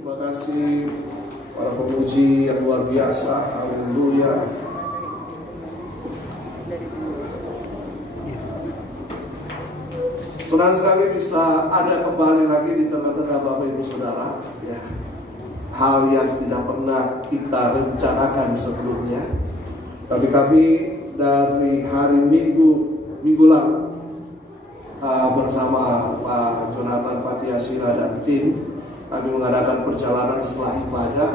Terima kasih para pemuji yang luar biasa. Haleluya. Senang sekali bisa ada kembali lagi di tengah-tengah Bapak Ibu Saudara, ya. Hal yang tidak pernah kita rencanakan sebelumnya. Tapi kami dari hari Minggu lalu bersama Pak Jonathan Patiasila dan tim, kami mengadakan perjalanan setelah ibadah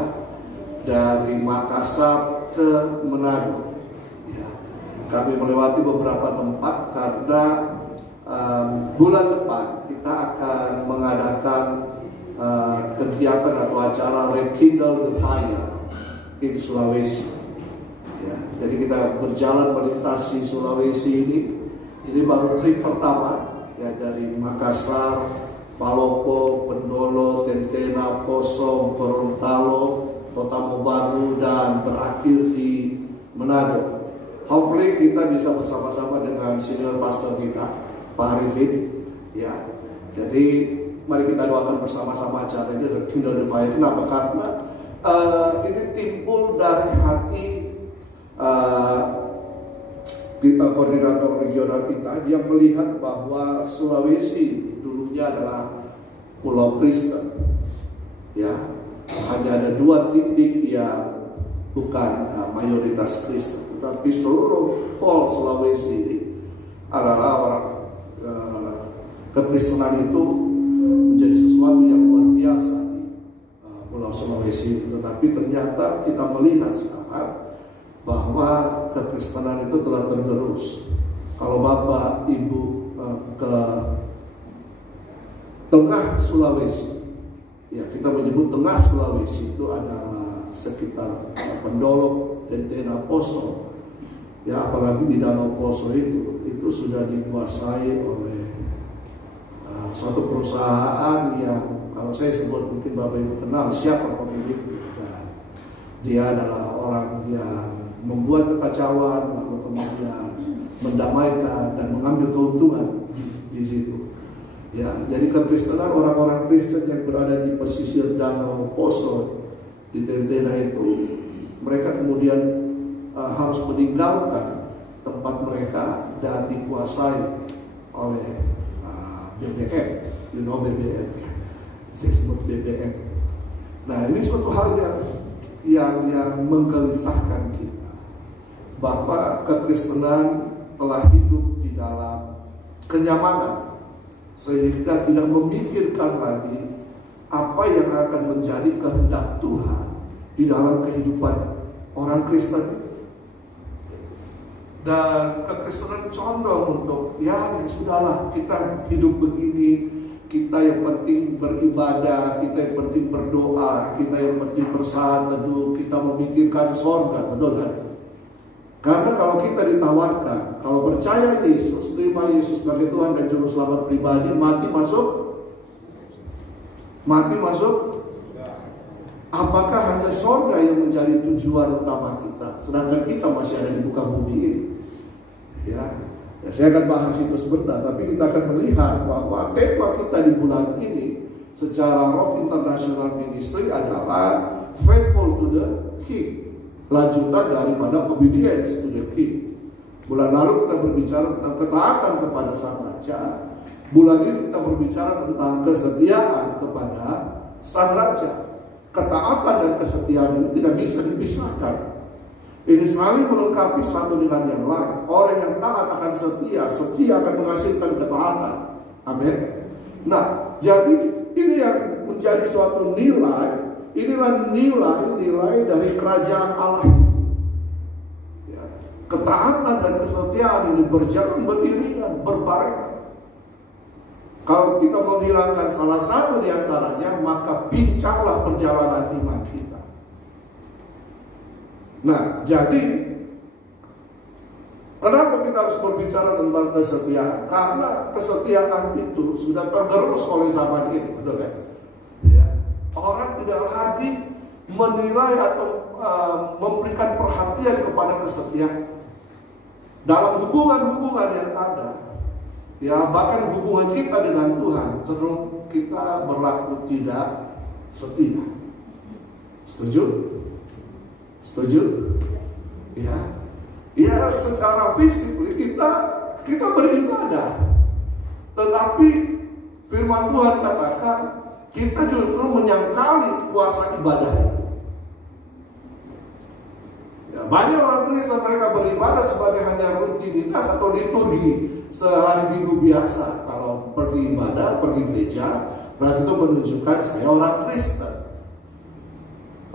dari Makassar ke Manado. Ya, kami melewati beberapa tempat karena bulan depan kita akan mengadakan kegiatan atau acara Rekindle the Fire di Sulawesi. Ya, jadi kita berjalan melintasi Sulawesi ini. Ini baru trip pertama, ya, dari Makassar, Palopo, Pendolo, Tentena, Poso, Gorontalo, Kota Mobagu, dan berakhir di Manado. Hopefully kita bisa bersama-sama dengan senior pastor kita, Pak Arifin. Ya, jadi mari kita doakan bersama-sama acara ini Rekindle the Fire. Kenapa? Karena ini timbul dari hati koordinator regional kita. Dia melihat bahwa Sulawesi dulunya adalah pulau Kristen, ya, hanya ada 2 titik yang bukan mayoritas Kristen, tetapi seluruh whole Sulawesi ini adalah orang kekristenan itu menjadi sesuatu yang luar biasa di pulau Sulawesi. Tetapi ternyata kita melihat sekarang bahwa kekristenan itu telah tergerus. Kalau Bapak Ibu ke tengah Sulawesi, ya, kita menyebut tengah Sulawesi itu adalah sekitar Pendolo, Tentena, Poso. Ya, apalagi di Danau Poso itu sudah dikuasai oleh suatu perusahaan yang kalau saya sebut mungkin Bapak Ibu kenal siapa pemiliknya. Dia adalah orang yang membuat kekacauan, lalu kemudian mendamaikan dan mengambil keuntungan di situ. Ya, jadi kekristenan orang-orang Kristen yang berada di pesisir Danau Poso di Tentena itu, mereka kemudian harus meninggalkan tempat mereka dan dikuasai oleh BBM, BBM, saya sebut BBM. Nah, ini suatu hal yang menggelisahkan kita, bahwa kekristenan telah hidup di dalam kenyamanan sehingga tidak memikirkan lagi apa yang akan menjadi kehendak Tuhan di dalam kehidupan orang Kristen. Dan kekristenan condong untuk ya sudahlah, kita hidup begini, kita yang penting beribadah, kita yang penting berdoa, kita yang penting bersaat teduh, kita memikirkan sorga, betul kan? Karena kalau kita ditawarkan, kalau percaya Yesus, terima Yesus sebagai Tuhan dan Juru Selamat pribadi, mati masuk, apakah hanya sorga yang menjadi tujuan utama kita, sedangkan kita masih ada di muka bumi ini? Ya, saya akan bahas itu sebentar, tapi kita akan melihat bahwa tema kita di bulan ini secara Rock International Ministry adalah Faithful to the King, lanjutan daripada Obedience to the King. Bulan lalu kita berbicara tentang ketaatan kepada Sang Raja. Bulan ini kita berbicara tentang kesetiaan kepada Sang Raja. Ketaatan dan kesetiaan ini tidak bisa dipisahkan. Ini saling melengkapi satu dengan yang lain. Orang yang taat akan setia, setia akan menghasilkan ketaatan. Amin. Nah, jadi ini yang menjadi suatu nilai. Inilah nilai dari kerajaan Allah. Ya, ketaatan dan kesetiaan ini berjalan beriringan, berbarengan. Kalau kita menghilangkan salah satu di antaranya, maka pincanglah perjalanan iman kita. Nah, jadi kenapa kita harus berbicara tentang kesetiaan? Karena kesetiaan itu sudah tergerus oleh zaman ini, betul kan? Ya. Orang tidak lagi menilai atau memberikan perhatian kepada kesetiaan dalam hubungan-hubungan yang ada. Ya, bahkan hubungan kita dengan Tuhan cenderung kita berlaku tidak setia. Setuju? Setuju? Ya. Ya, secara fisik kita beribadah. Tetapi firman Tuhan katakan kita justru menyangkali kuasa ibadah itu. Ya, banyak orang Kristen mereka beribadah sebagai hanya rutinitas atau liturgi sehari minggu biasa. Kalau pergi ibadah, pergi gereja, berarti itu menunjukkan saya orang Kristen.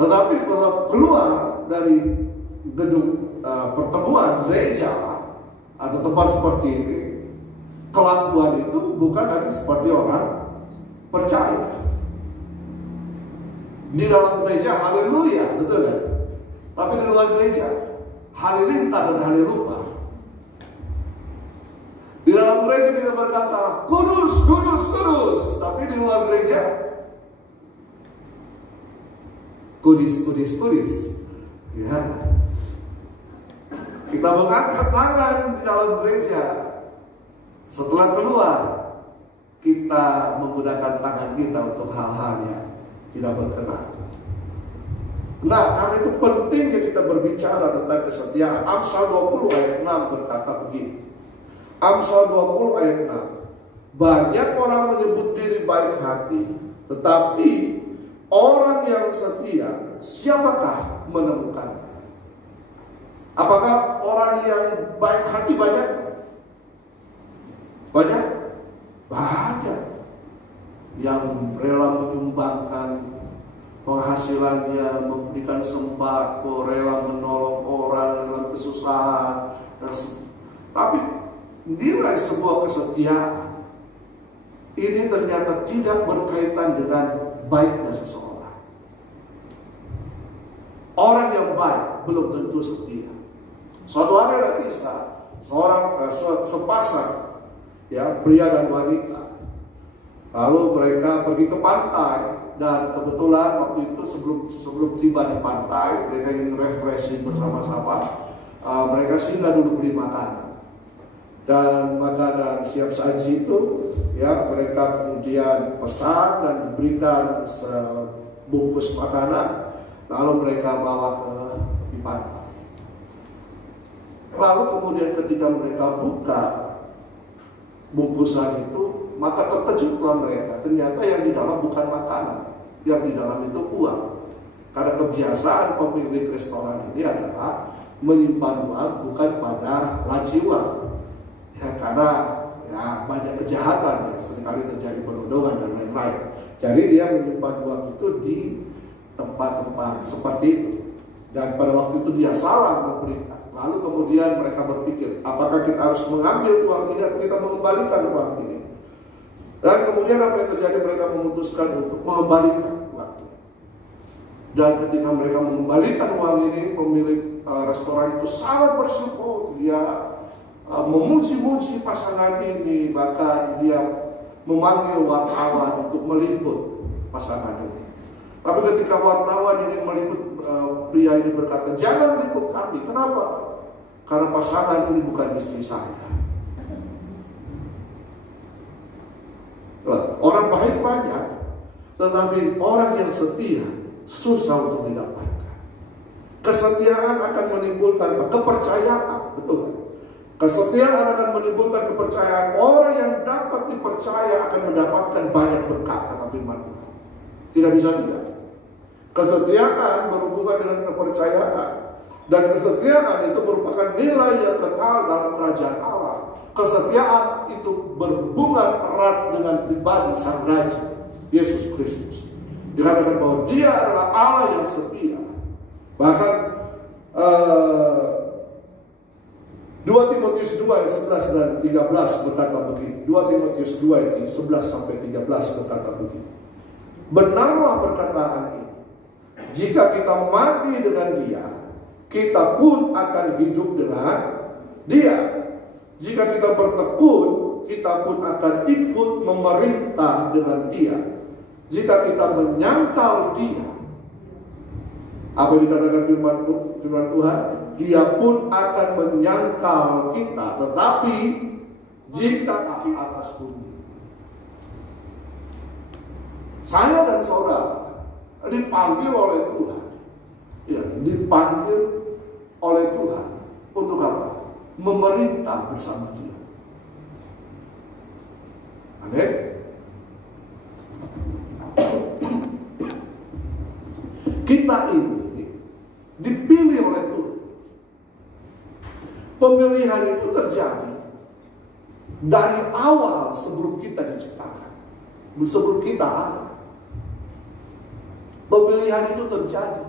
Tetapi setelah keluar dari gedung pertemuan gereja atau tempat seperti ini, kelakuan itu bukan lagi seperti orang percaya. Di dalam gereja haleluya, betul kan? Tapi di luar gereja halilintar dan halilupa. Di dalam gereja kita berkata kudus, kudus, kudus, tapi di luar gereja kudis, kudis, kudis. Ya. Kita mengangkat tangan di dalam gereja. Setelah keluar, kita menggunakan tangan kita untuk hal-hal yang tidak berkenan. Nah, karena itu pentingnya kita berbicara tentang kesetiaan. Amsal 20 ayat 6 berkata begini. Amsal 20 ayat 6. Banyak orang menyebut diri baik hati, tetapi orang yang setia, siapakah menemukannya? Apakah orang yang baik hati banyak? Banyak? Banyak. Yang rela menyumbangkan penghasilannya, memberikan sembako, rela menolong orang dalam kesusahan. Tapi nilai sebuah kesetiaan ini ternyata tidak berkaitan dengan baiknya seseorang. Orang yang baik belum tentu setia. Suatu hari ada kisah sepasang ya, pria dan wanita. Lalu mereka pergi ke pantai dan kebetulan waktu itu sebelum tiba di pantai mereka ingin refreshing bersama-sama. Mereka singgah dulu beli makanan. Dan makanan siap saji itu ya mereka kemudian pesan dan diberikan sebungkus makanan, lalu mereka bawa di pantai. Lalu kemudian ketika mereka buka bungkusan itu, maka terkejutlah mereka. Ternyata yang di dalam bukan makanan, yang di dalam itu uang. Karena kebiasaan pemilik restoran ini adalah menyimpan uang bukan pada laci uang. Ya, karena ya banyak kejahatan ya, seringkali terjadi penodongan dan lain-lain. Jadi dia menyimpan uang itu di tempat-tempat seperti itu. Dan pada waktu itu dia salah memberikan. Lalu kemudian mereka berpikir, apakah kita harus mengambil uang ini atau kita mengembalikan uang ini? Dan kemudian apa yang terjadi? Mereka memutuskan untuk mengembalikan uang ini. Dan ketika mereka mengembalikan uang ini, pemilik restoran itu sangat bersyukur. Dia memuji-muji pasangan ini, bahkan dia memanggil wartawan untuk meliput pasangan ini. Tapi ketika wartawan ini meliput pria ini berkata, jangan liput kami. Kenapa? Karena pasangan ini bukan istri saya. Orang baik banyak, tetapi orang yang setia susah untuk didapatkan. Kesetiaan akan menimbulkan kepercayaan, betul kan? Kesetiaan akan menimbulkan kepercayaan. Orang yang dapat dipercaya akan mendapatkan banyak berkat, kata firman Tuhan. Tidak bisa tidak. Kesetiaan berhubungan dengan kepercayaan. Dan kesetiaan itu merupakan nilai yang kekal dalam kerajaan Allah. Kesetiaan itu berhubungan erat dengan pribadi Sang Raja, Yesus Kristus. Dikatakan bahwa dia adalah Allah yang setia. Bahkan 2 Timotius 2 ayat 11 dan 13 berkata begini. 2 Timotius 2 ayat 11 sampai 13 berkata begini. Benarlah perkataan ini. Jika kita mati dengan dia, kita pun akan hidup dengan dia. Jika kita bertekun, kita pun akan ikut memerintah dengan dia. Jika kita menyangkal dia, apa yang dikatakan firman Tuhan? Dia pun akan menyangkal kita. Tetapi jika kaki atas bumi, saya dan saudara dipanggil oleh Tuhan. Ya, dipanggil oleh Tuhan untuk apa? Memerintah bersama Dia. Amin. Kita ini dipilih oleh Tuhan. Pemilihan itu terjadi dari awal sebelum kita diciptakan, sebelum kita ada. Pemilihan itu terjadi.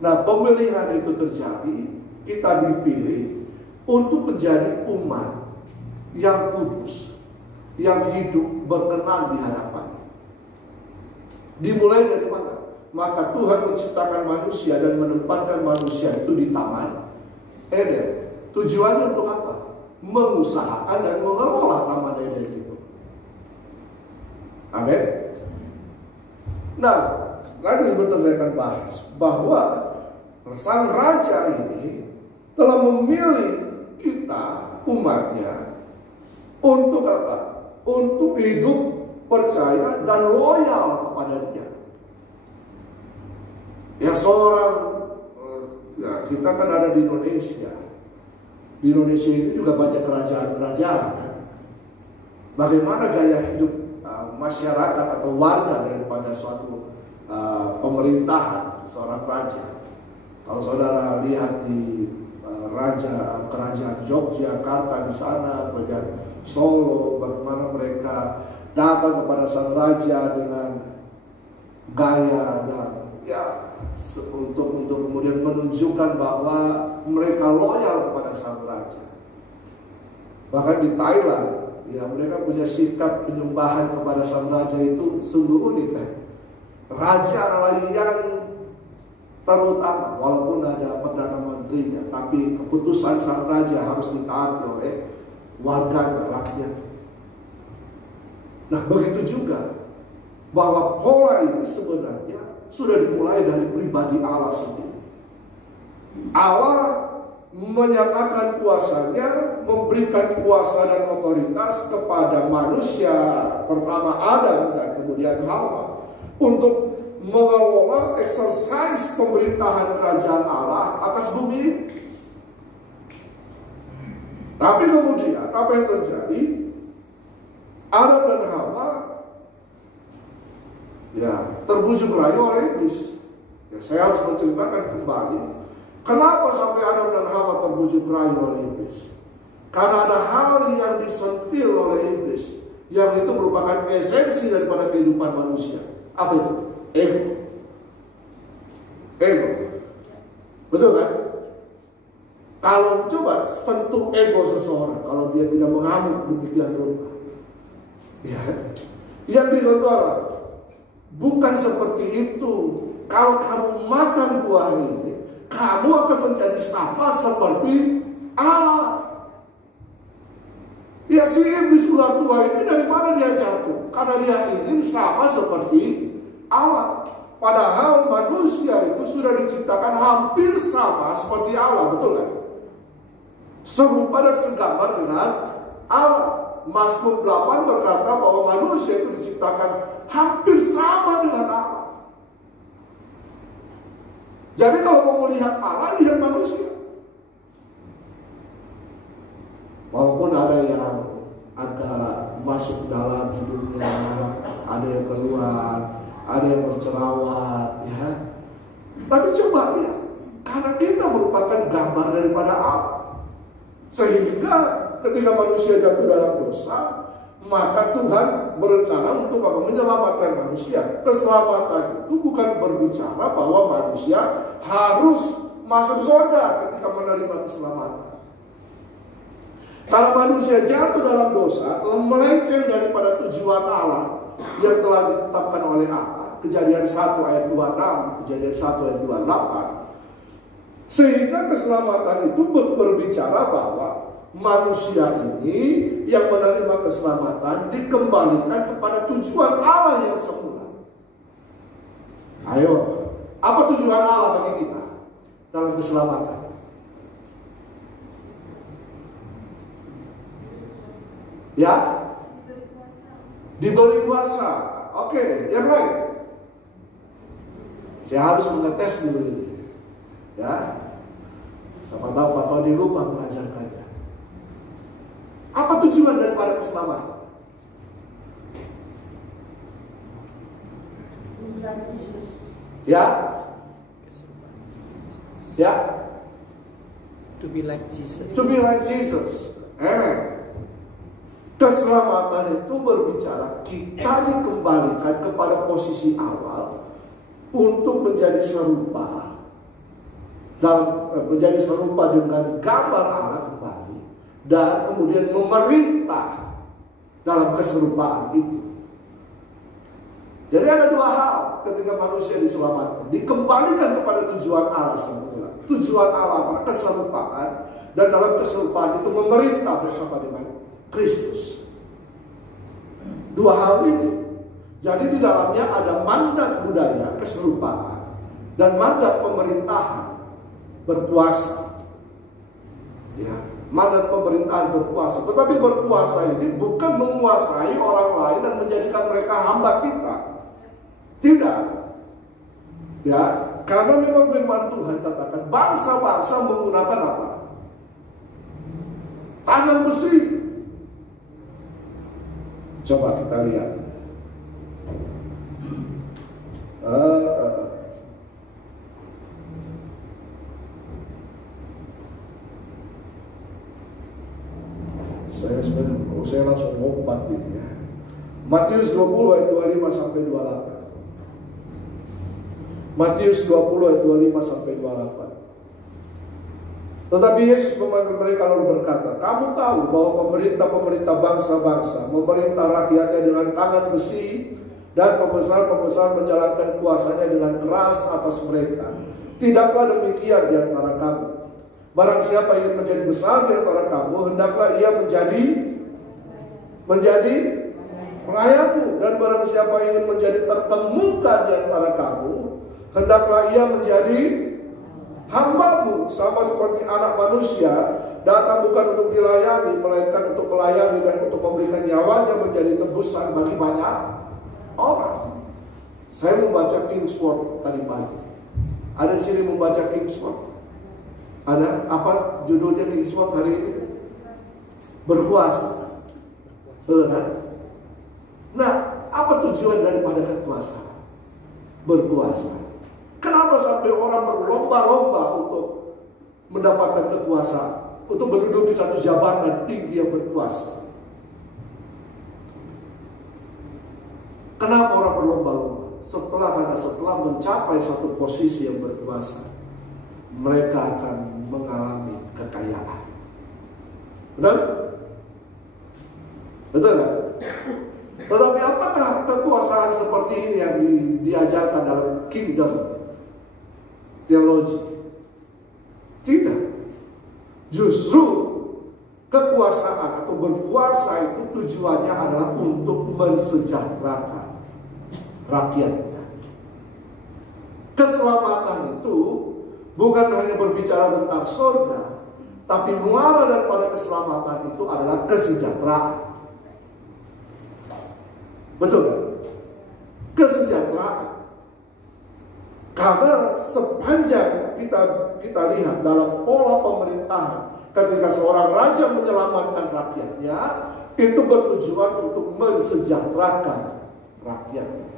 Nah, pemilihan itu terjadi, kita dipilih untuk menjadi umat yang kudus, yang hidup berkenan di hadapan. Dimulai dari mana? Maka Tuhan menciptakan manusia dan menempatkan manusia itu di Taman Eden. Tujuannya untuk apa? Mengusahakan dan mengelola Taman Eden itu. Amin. Nah, nanti sebentar saya akan bahas bahwa sang raja ini telah memilih kita, umatnya, untuk apa? Untuk hidup percaya dan loyal kepada Dia. Ya, seorang ya, kita kan ada di Indonesia. Di Indonesia itu juga banyak kerajaan-kerajaan. Kan? Bagaimana gaya hidup masyarakat atau warga daripada suatu pemerintahan seorang raja? Kalau saudara lihat di kerajaan Yogyakarta di sana, kerajaan Solo, bagaimana mereka datang kepada sang raja dengan gaya dan ya untuk kemudian menunjukkan bahwa mereka loyal kepada sang raja. Bahkan di Thailand, ya mereka punya sikap penyembahan kepada sang raja itu sungguh unik kan. Raja adalah yang terutama, walaupun ada perdana menterinya, tapi keputusan sang raja harus ditaati oleh warga rakyat. Nah, begitu juga bahwa pola ini sebenarnya sudah dimulai dari pribadi Allah sendiri. Allah menyatakan kuasanya, memberikan kuasa dan otoritas kepada manusia pertama Adam dan kemudian Hawa untuk mengelola exercise pemerintahan kerajaan Allah atas bumi. Tapi kemudian apa yang terjadi? Adam dan Hawa ya terbujuk rayu oleh iblis. Ya, saya harus menceritakan kembali kenapa sampai Adam dan Hawa terbujuk rayu oleh iblis. Karena ada hal yang disentil oleh iblis yang itu merupakan esensi daripada kehidupan manusia. Apa itu? Ego. Ego. Betul kan? Kalau coba sentuh ego seseorang, kalau dia tidak mengamuk demikian rupa, ya, yang disentuh apa? Bukan seperti itu. Kalau kamu makan buah ini, kamu akan menjadi sama seperti Allah. Ya, si iblis ular tua ini dari mana dia jatuh? Karena dia ingin sama seperti Allah. Padahal manusia itu sudah diciptakan hampir sama seperti Allah, betul kan? Serupa dan segambar dengan Allah. Mazmur 8 berkata bahwa manusia itu diciptakan hampir sama dengan Allah. Jadi kalau mau melihat Allah, lihat manusia. Walaupun ada yang agak masuk dalam hidupnya, ada yang keluar, ada yang bercerawat, ya. Tapi coba lihat, karena kita merupakan gambar daripada Allah. Sehingga ketika manusia jatuh dalam dosa, maka Tuhan berencana untuk apa? Menyelamatkan manusia. Keselamatan itu bukan berbicara bahwa manusia harus masuk surga ketika menerima keselamatan. Kalau manusia jatuh dalam dosa, telah melenceng daripada tujuan Allah yang telah ditetapkan oleh Allah. Kejadian 1 ayat 26, Kejadian 1 ayat 28. Sehingga keselamatan itu berbicara bahwa manusia ini yang menerima keselamatan dikembalikan kepada tujuan Allah yang semula. Ayo, apa tujuan Allah bagi kita dalam keselamatan? Ya, diberi kuasa. Oke, yang lain. Saya harus mengetes dulu ini. Ya. Siapa tahu Pak Tony lupa mengajarkannya. Apa tujuan daripada keselamatan? Ya. Ya. To be like Jesus. To be like Jesus. Amen. Keselamatan itu berbicara kita dikembalikan kepada posisi awal untuk menjadi serupa menjadi serupa dengan gambar Allah kembali dan kemudian memerintah dalam keserupaan itu. Jadi ada dua hal ketika manusia diselamatkan, dikembalikan kepada tujuan Allah semula. Tujuan Allah keserupaan, dan dalam keserupaan itu memerintah bersama dengan Kristus. Dua hal ini. Jadi di dalamnya ada mandat budaya keserupaan dan mandat pemerintahan berkuasa. Ya, mandat pemerintahan berkuasa. Tetapi berkuasa ini bukan menguasai orang lain dan menjadikan mereka hamba kita. Tidak. Ya, karena memang firman Tuhan katakan bangsa-bangsa menggunakan apa? Tangan besi. Coba kita lihat. Saya langsung lompat ini ya. Matius 20 ayat 25 sampai 28. Matius 20 ayat 25 sampai 28. Tetapi Yesus memanggil mereka lalu berkata, kamu tahu bahwa pemerintah-pemerintah bangsa-bangsa memerintah rakyatnya dengan tangan besi, dan pembesar-pembesar menjalankan kuasanya dengan keras atas mereka. Tidaklah demikian di antara kamu. Barang siapa ingin menjadi besar di antara kamu, hendaklah ia menjadi pelayanmu. Dan barang siapa ingin menjadi terkemuka di antara kamu, hendaklah ia menjadi hambamu. Sama seperti anak manusia datang bukan untuk dilayani, melainkan untuk melayani dan untuk memberikan nyawanya menjadi tebusan bagi banyak orang. Saya membaca Kingsword tadi pagi. Ada di sini membaca Kingsword? Ada apa judulnya Kingsword hari ini? Berkuasa. Kan? Nah, apa tujuan daripada kekuasaan? Berkuasa. Kenapa sampai orang berlomba-lomba untuk mendapatkan kekuasaan, untuk menduduki satu jabatan tinggi yang berkuasa? Kenapa orang berlomba-lomba? Setelah mencapai satu posisi yang berkuasa, mereka akan mengalami kekayaan. Betul? Betul kan? Tetapi apakah kekuasaan seperti ini yang diajarkan dalam kingdom teologi? Tidak. Justru kekuasaan atau berkuasa itu tujuannya adalah untuk mensejahterakan rakyatnya. Keselamatan itu bukan hanya berbicara tentang surga, tapi muara daripada keselamatan itu adalah kesejahteraan. Betul kan? Kesejahteraan. Karena sepanjang kita lihat dalam pola pemerintahan, ketika seorang raja menyelamatkan rakyatnya, itu bertujuan untuk mensejahterakan rakyatnya.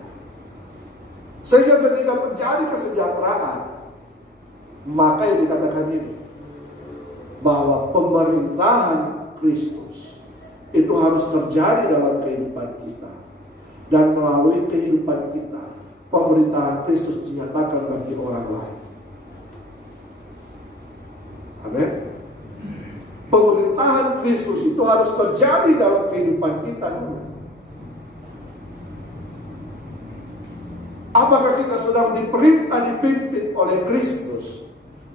Sehingga ketika terjadi kesejahteraan, maka yang dikatakan ini, bahwa pemerintahan Kristus itu harus terjadi dalam kehidupan kita. Dan melalui kehidupan kita, pemerintahan Kristus dinyatakan bagi orang lain. Amin. Pemerintahan Kristus itu harus terjadi dalam kehidupan kita dulu. Apakah kita sedang diperintah dipimpin oleh Kristus,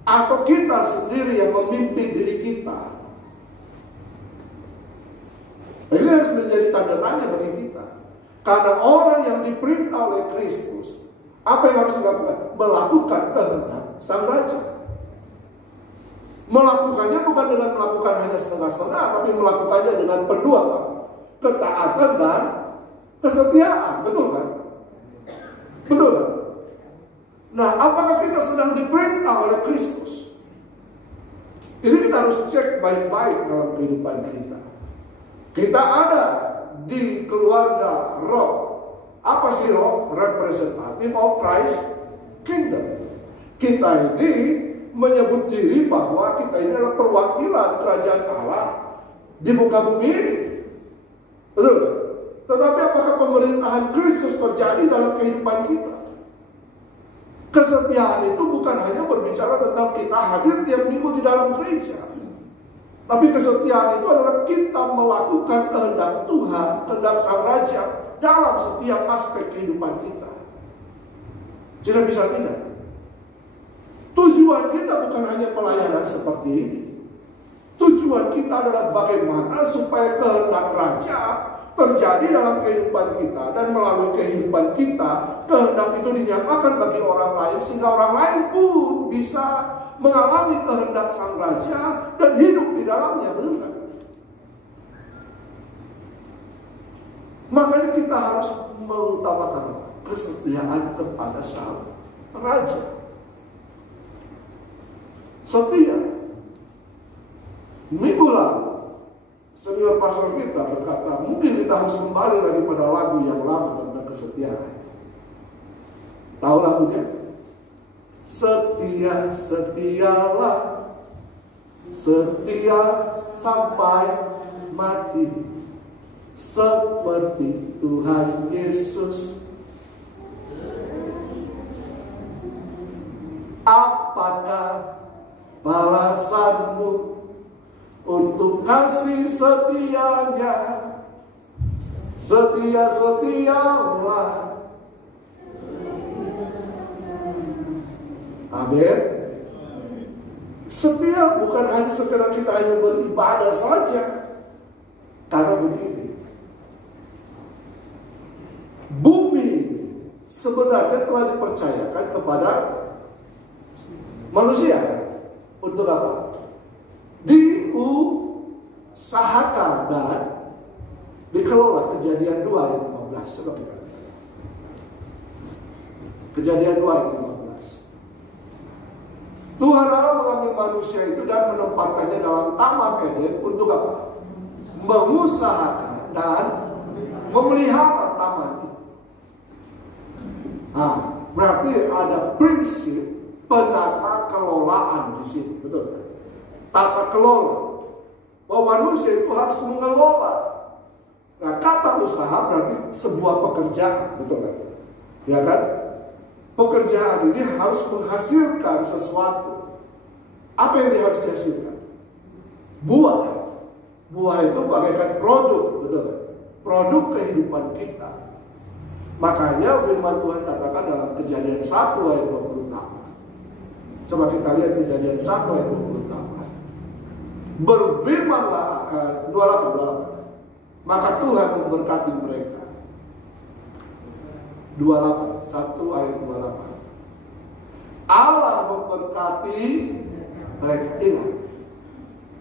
atau kita sendiri yang memimpin diri kita? Ini harus menjadi tanda tanya bagi kita. Karena orang yang diperintah oleh Kristus, apa yang harus dilakukan? Melakukan kehendak Sang Raja. Melakukannya bukan dengan melakukan hanya setengah-setengah, tapi melakukannya dengan penuh apa? Ketaatan dan kesetiaan. Betul kan? Betul kan? Nah, apakah kita sedang diperintah oleh Kristus? Ini kita harus cek baik-baik dalam kehidupan kita. Kita ada di keluarga roh. Apa sih roh? Representative of Christ Kingdom. Kita ini menyebut diri bahwa kita ini adalah perwakilan kerajaan Allah di muka bumi ini. Betul? Tetapi apakah pemerintahan Kristus terjadi dalam kehidupan kita? Kesetiaan itu bukan hanya berbicara tentang kita hadir tiap minggu di dalam gereja. Tapi kesetiaan itu adalah kita melakukan kehendak Tuhan, kehendak Sang Raja dalam setiap aspek kehidupan kita. Tidak bisa tidak. Tujuan kita bukan hanya pelayanan seperti ini. Tujuan kita adalah bagaimana supaya kehendak Raja terjadi dalam kehidupan kita, dan melalui kehidupan kita kehendak itu dinyatakan bagi orang lain, sehingga orang lain pun bisa mengalami kehendak Sang Raja dan hidup di dalamnya. Benar? Makanya kita harus mengutamakan kesetiaan kepada Sang Raja. Setia. Minggu lalu senior pastor kita berkata, mungkin kita harus kembali lagi pada lagu yang lama tentang kesetiaan. Tahu lagunya? Setia, setialah, setia sampai mati, seperti Tuhan Yesus. Apakah balasanmu untuk kasih setianya? Setia-setialah. Amin. Setia bukan hanya sekedar kita hanya beribadah saja. Karena begini, bumi sebenarnya telah dipercayakan kepada manusia. Untuk apa? Diusahakan dan dikelola. Kejadian 2 ayat 15. Coba kita lihat. Kejadian 2 ayat 15. Tuhan Allah mengambil manusia itu dan menempatkannya dalam Taman Eden untuk apa? Mengusahakan dan memelihara taman itu. Nah, berarti ada prinsip penata kelolaan di sini, betul? Tata kelola, bahwa manusia itu harus mengelola. Nah, kata usaha berarti sebuah pekerjaan, betul kan? Ya kan? Pekerjaan ini harus menghasilkan sesuatu. Apa yang dia harus dihasilkan? Buah. Buah itu bagaikan produk, betul kan? Produk kehidupan kita. Makanya firman Tuhan katakan dalam Kejadian 1 ayat 28. Coba kita lihat Kejadian 1 ayat 28. Berfirmanlah 28. Maka Tuhan memberkati mereka. 28, 1 ayat 28. Allah memberkati mereka. Ingat,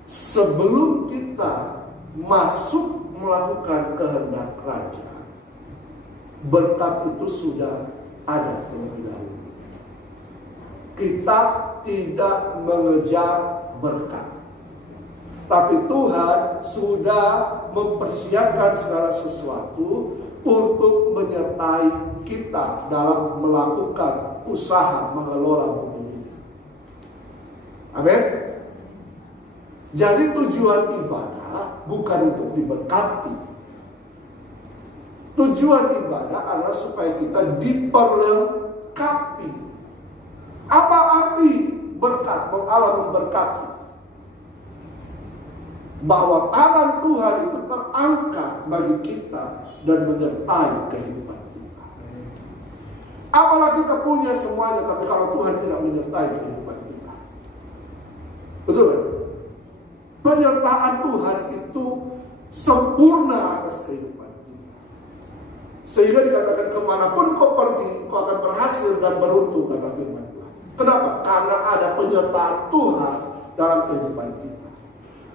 sebelum kita masuk melakukan kehendak Raja, berkat itu sudah ada terlebih dahulu. Kita tidak mengejar berkat, tapi Tuhan sudah mempersiapkan segala sesuatu untuk menyertai kita dalam melakukan usaha mengelola bumi ini. Amin. Jadi tujuan ibadah bukan untuk diberkati. Tujuan ibadah adalah supaya kita diperlengkapi. Apa arti berkat? Allah memberkati. Bahwa tangan Tuhan itu terangkat bagi kita dan menyertai kehidupan kita. Apalah kita punya semuanya, tapi kalau Tuhan tidak menyertai kehidupan kita. Betul kan? Penyertaan Tuhan itu sempurna atas kehidupan kita. Sehingga dikatakan kemanapun kau pergi, kau akan berhasil dan beruntung, kata firman Tuhan. Kenapa? Karena ada penyertaan Tuhan dalam kehidupan kita.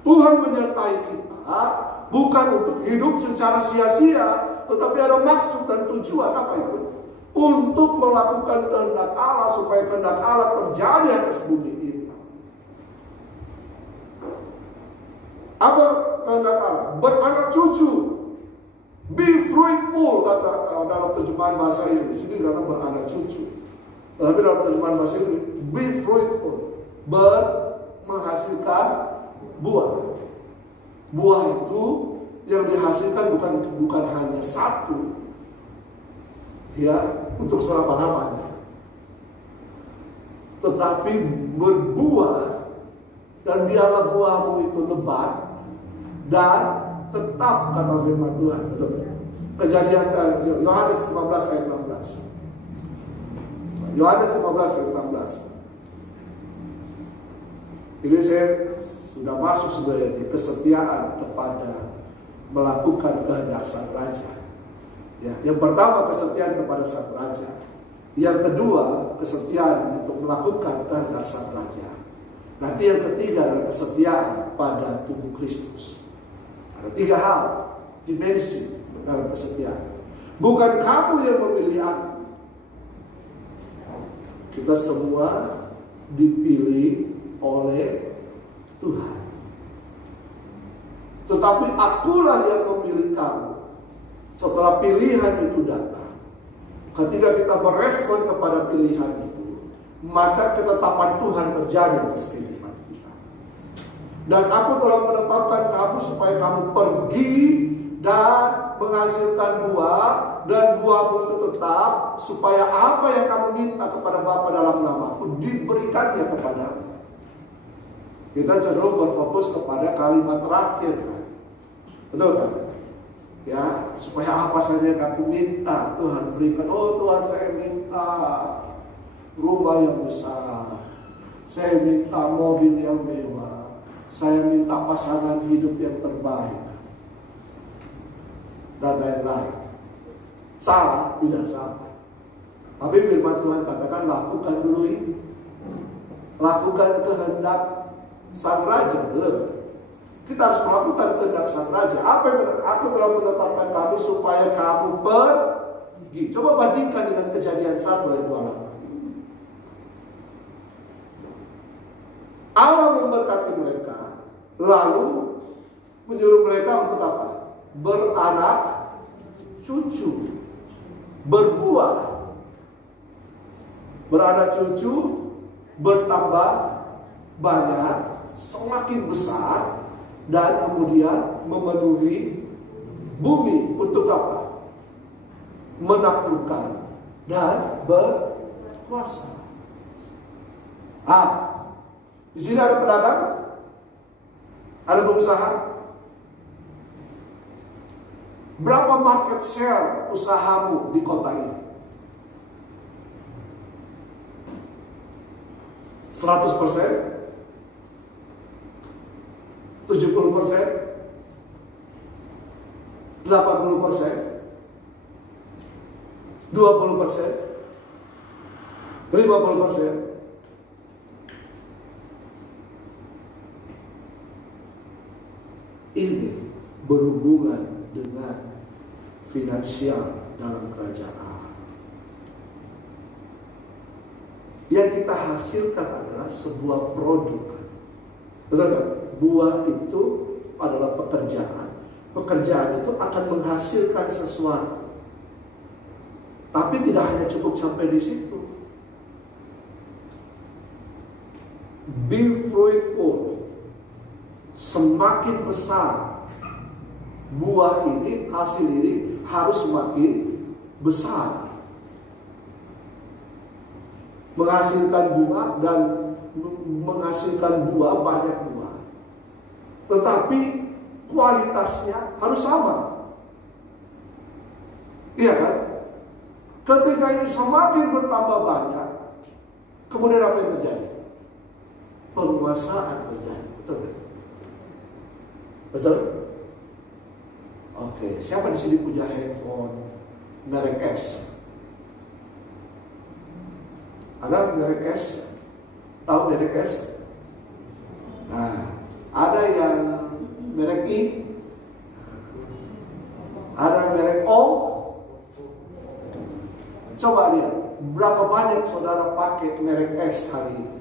Tuhan menyertai kita bukan untuk hidup secara sia-sia, tetapi ada maksud dan tujuan. Apa itu? untuk melakukan kehendak Allah, supaya kehendak Allah terjadi atas bumi ini. Apa kehendak Allah? Beranak cucu. Be fruitful, kata dalam terjemahan bahasa Inggris. Di sini kata beranak cucu. Tapi dalam terjemahan bahasa Inggris, be fruitful, menghasilkan buah. Buah itu yang dihasilkan bukan hanya satu, ya, untuk selama-lamanya, tetapi berbuah, dan biarlah buahmu itu lebat dan tetap, kata firman Tuhan. Betul. Kejadian Yohanes 15 ayat 16. Yohanes 15 ayat 16. Ini saya sudah masuk sebenarnya di kesetiaan kepada melakukan kehendak sang raja. Ya, yang pertama kesetiaan kepada sang raja. Yang kedua kesetiaan untuk melakukan kehendak sang raja. Nanti yang ketiga adalah kesetiaan pada tubuh Kristus. Ada 3 hal dimensi dalam kesetiaan. Bukan kamu yang memilih aku. Kita semua dipilih oleh Tuhan. Tetapi akulah yang memilih kamu. Setelah pilihan itu datang, ketika kita merespon kepada pilihan itu, maka ketetapan Tuhan terjadi atas kehidupan kita. Dan aku telah menetapkan kamu supaya kamu pergi dan menghasilkan buah, dan buahmu itu tetap, supaya apa yang kamu minta kepada Bapa dalam namaku diberikannya kepadamu. Kita cenderung berfokus kepada kalimat terakhir, kan? Betul kan? Ya, supaya apa saja yang aku minta Tuhan berikan. Oh Tuhan, saya minta rumah yang besar, saya minta mobil yang mewah, saya minta pasangan hidup yang terbaik, dan lain-lain. Salah? Tidak salah. Tapi firman Tuhan katakan lakukan dulu ini. Lakukan kehendak sang raja. Kita harus melakukan kehendak sang raja. Apa yang benar? Aku telah menetapkan kamu supaya kamu pergi. Coba bandingkan dengan Kejadian 1 ayat 28. Allah memberkati mereka, lalu menyuruh mereka untuk apa? Beranak cucu, berbuah, beranak cucu, bertambah banyak, semakin besar, dan kemudian memenuhi bumi untuk apa? Menaklukkan dan berkuasa. Di sini ada pedagang, ada pengusaha. Berapa market share usahamu di kota ini? 100%? 70%? 80%? 20%? 50%? Ini berhubungan dengan finansial dalam kerajaan Allah. Yang kita hasilkan adalah sebuah produk. Betul kan? Buah itu adalah pekerjaan. Pekerjaan itu akan menghasilkan sesuatu. Tapi tidak hanya cukup sampai di situ. Be fruitful. Semakin besar buah ini, hasil ini harus semakin besar. Menghasilkan buah dan menghasilkan buah, banyak buah. Tetapi kualitasnya harus sama. Iya kan? Ketika ini semakin bertambah banyak, kemudian apa yang terjadi? Penguasaan terjadi. Betul kan? Betul? Oke, siapa di sini punya handphone merek S? Ada merek S? Tahu merek S? Nah, ada yang merek I, ada merek O. Coba lihat, berapa banyak saudara pakai merek S hari ini?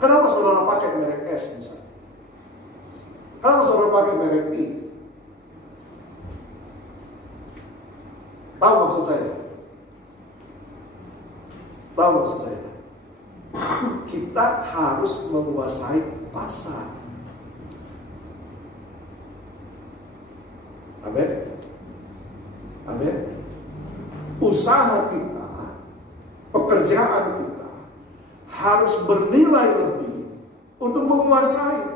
Kenapa saudara pakai merek S misalnya? Kenapa saudara pakai merek I? Tahu maksud saya? Tahu maksud saya? Kita harus menguasai pasar. Amin. Amin. Usaha kita, pekerjaan kita harus bernilai lebih untuk menguasai.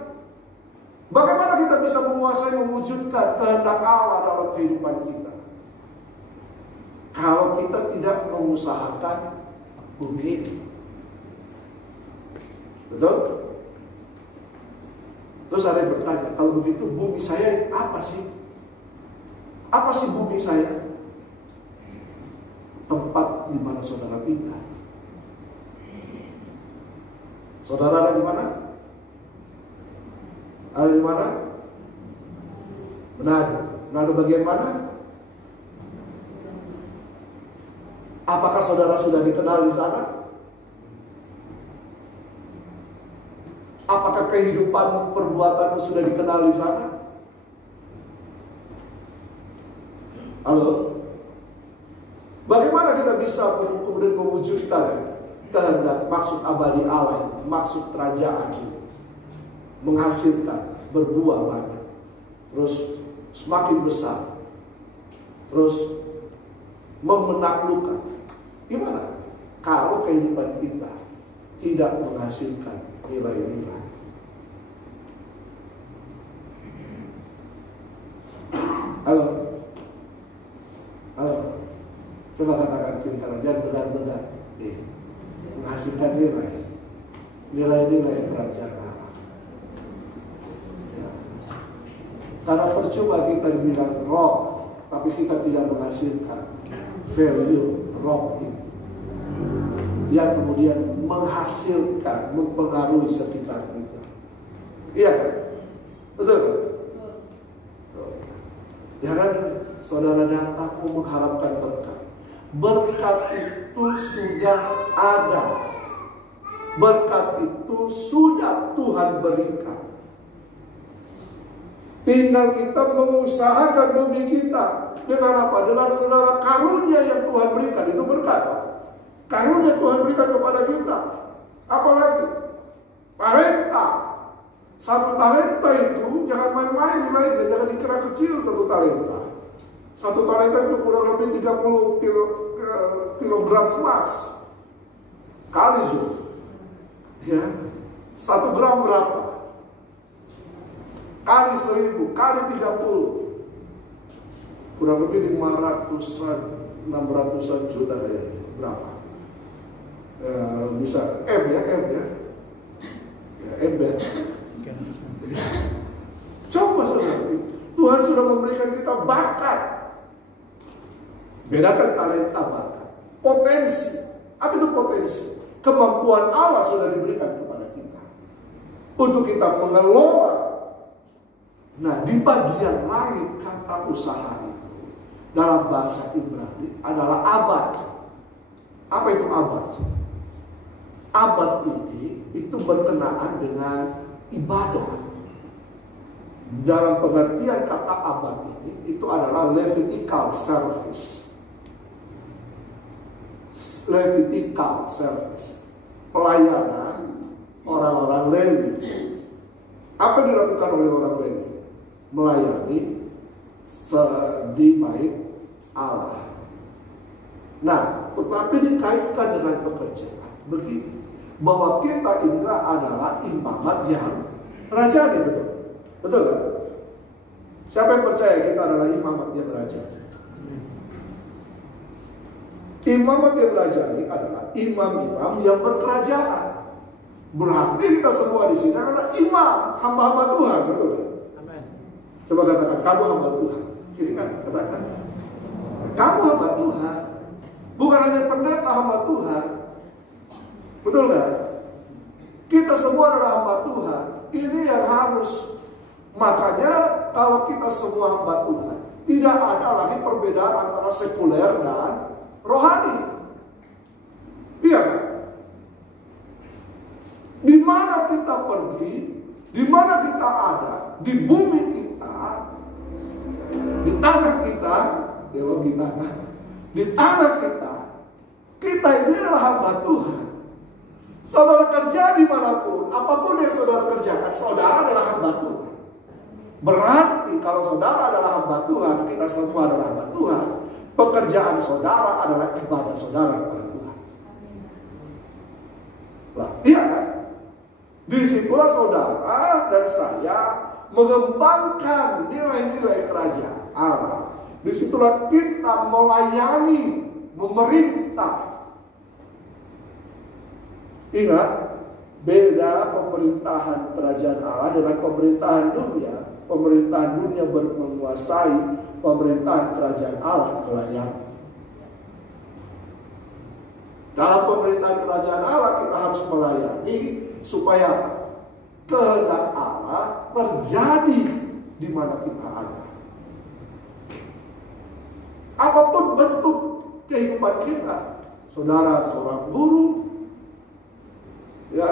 Bagaimana kita bisa menguasai, mewujudkan kehendak Allah dalam kehidupan kita? Kalau kita tidak mengusahakan bumi ini. Betul? Terus ada yang bertanya, kalau begitu bumi saya apa sih? Apa sih bumi saya? Tempat di mana saudara tinggal. Saudara ada di mana? Ada di mana? Manado. Manado bagian mana? Apakah saudara sudah dikenal di sana? Apakah kehidupan perbuatanmu sudah dikenal di sana? Halo? Bagaimana kita bisa kemudian mewujudkan kehendak maksud abadi Allah, maksud kerajaan ini, menghasilkan, berbuah banyak, terus semakin besar, terus menaklukkan? Gimana? Kalau kehidupan kita tidak menghasilkan nilai-nilai. Halo? Halo? Coba katakan kiri kanan, jangan benar-benar. Menghasilkan nilai. Nilai-nilai kerajaan Allah. Ya. Karena percuma kita dibilang rock, tapi kita tidak menghasilkan value rock itu. Yang kemudian menghasilkan, mempengaruhi sekitar kita. Iya kan? Betul kan? Ya kan, saudara datang mengharapkan berkat. Berkat itu sudah ada. Berkat itu sudah Tuhan berikan. Tinggal kita mengusahakan bumi kita. Dengan apa? Dengan segala karunia yang Tuhan berikan. Itu berkat. Karunia Tuhan berikan kepada kita. Apalagi? Talenta. Satu talenta itu jangan main-main nilainya. Jangan dikira kecil satu talenta. Satu talenta itu kurang lebih 30 kilogram emas. Kali juga. Ya, 1 gram berapa? Kali 1000, kali 30. Kurang lebih 500-an, 600-an juta kayaknya. Berapa? Bisa M ya. M ya. Coba saudara, Tuhan sudah memberikan kita bakat. Bedakan talenta bakat. Potensi. Apa itu potensi? Kemampuan Allah sudah diberikan kepada kita untuk kita mengelola. Nah, di bagian lain kata usaha itu dalam bahasa Ibrani adalah abad. Apa itu abad? Abad ini itu berkenaan dengan ibadah. Dalam pengertian kata abad ini itu adalah Levitical service. Levitical service, pelayanan orang-orang Lewi. Apa yang dilakukan oleh orang Lewi? Melayani di bait Allah. Nah, tetapi dikaitkan dengan pekerjaan begini, bahwa kita inilah adalah imamat yang rajani, betul? Betul kan? Siapa yang percaya kita adalah imamat yang rajani? Imamat yang rajani adalah imam-imam yang berkerajaan. Berarti kita semua di sini adalah imam, hamba-hamba Tuhan, betul kan? Amen. Coba katakan, kamu hamba Tuhan. Kiri kan, katakan. Kamu hamba Tuhan. Bukan hanya pendeta hamba Tuhan. Betul kan? Kita semua adalah hamba Tuhan. Ini yang harus. Makanya kalau kita semua hamba Tuhan, tidak ada lagi perbedaan antara sekuler dan rohani. Iya kan? Di mana kita pergi, di mana kita ada, di bumi kita, di tanah kita, teologi tanah, di tanah kita ini adalah hamba Tuhan. Saudara kerja dimanapun, apapun yang saudara kerjakan, saudara adalah hamba Tuhan. Berarti kalau saudara adalah hamba Tuhan, kita semua adalah hamba Tuhan. Pekerjaan saudara adalah ibadah saudara kepada Tuhan. Lah, iya kan? Disitulah saudara dan saya mengembangkan nilai-nilai kerajaan Allah. Disitulah kita melayani, memerintah. Ingat, beda pemerintahan kerajaan Allah dengan pemerintahan dunia. Pemerintahan dunia menguasai, pemerintahan kerajaan Allah melayani. Dalam pemerintahan kerajaan Allah kita harus melayani supaya kehendak Allah terjadi di mana kita ada. Apapun bentuk kehidupan kita, saudara seorang guru, ya,